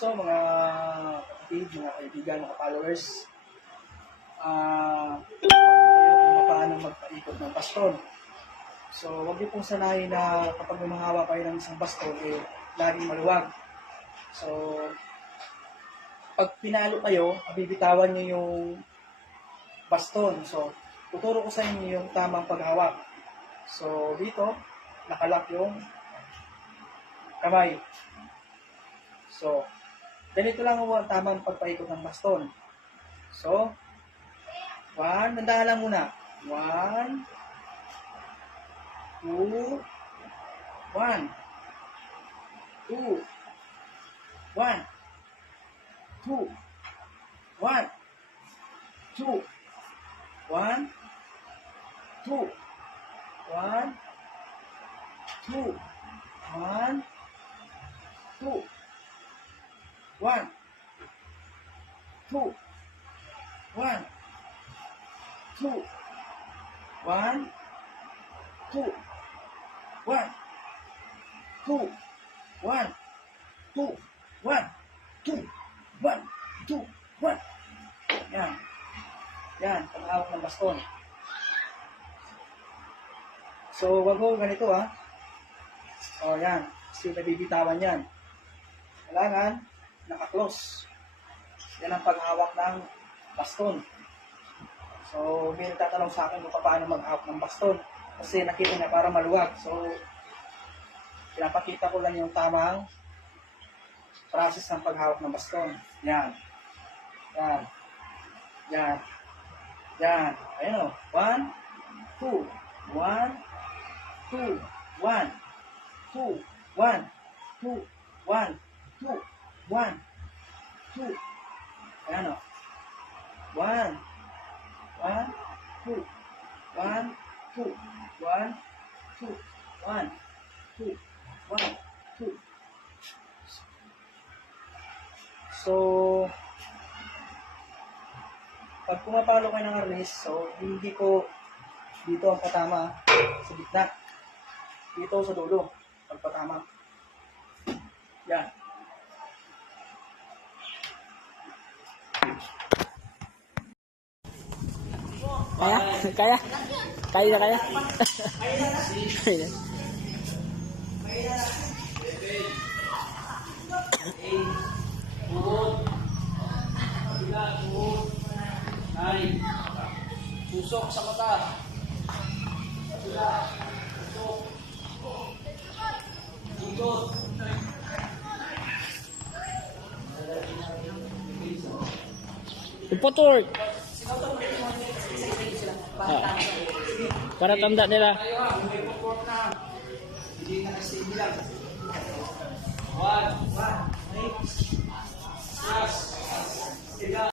So, mga kapatid, mga kaibigan, mga followers, ah, kung paano magpaikot ng baston. So, huwag niyo pong sanayin na kapag gumahawa kayo ng isang baston, eh, laging maluwag. So, pag pinalo kayo, bibitawan niyo yung baston. So, tuturo ko sa inyo yung tamang paghawak. So, dito, nakalak yung kamay. So, Ganito lang ang tamang pagpaikot ng baston. So, 1, nandahan lang muna. 1, 2, 1, 2, 1, 2, 1, 2, 1, 2, 1, 2, 1, 2, one, two, one, two, one, two, one, two, one, two, one, two, one, two, one. Yan. Yan, paghawak ng baston. So, wag mo ganito ha. O, yan. Kasi nabibitawan yan. Kailangan, naka-close. Yan ang paghawak ng baston. So, may nagtatanong sa akin kung paano mag-hawak ng baston. Kasi nakita niya para maluwag. So, pinapakita ko lang yung tamang process ng paghawak ng baston. Yan. Yan. Yan. Yan. Ayan o. One, two, one, two, one, two, one, two, one, two, one, two. Ayan o. One, one, two, one, two, one, two, one, two, one, two. So, pag pumapalo kayo ng arnis, so hindi ko dito ang patama sa gitna. Dito sa dulo, pagpatama. Yan. Kaya? Kaya? Kaya na kaya? Kaya na. Pusok sa mata. Pusok. Pusok. Pusok. Pusok. Para tanda nila. Hindi na kasi bilang. One, one,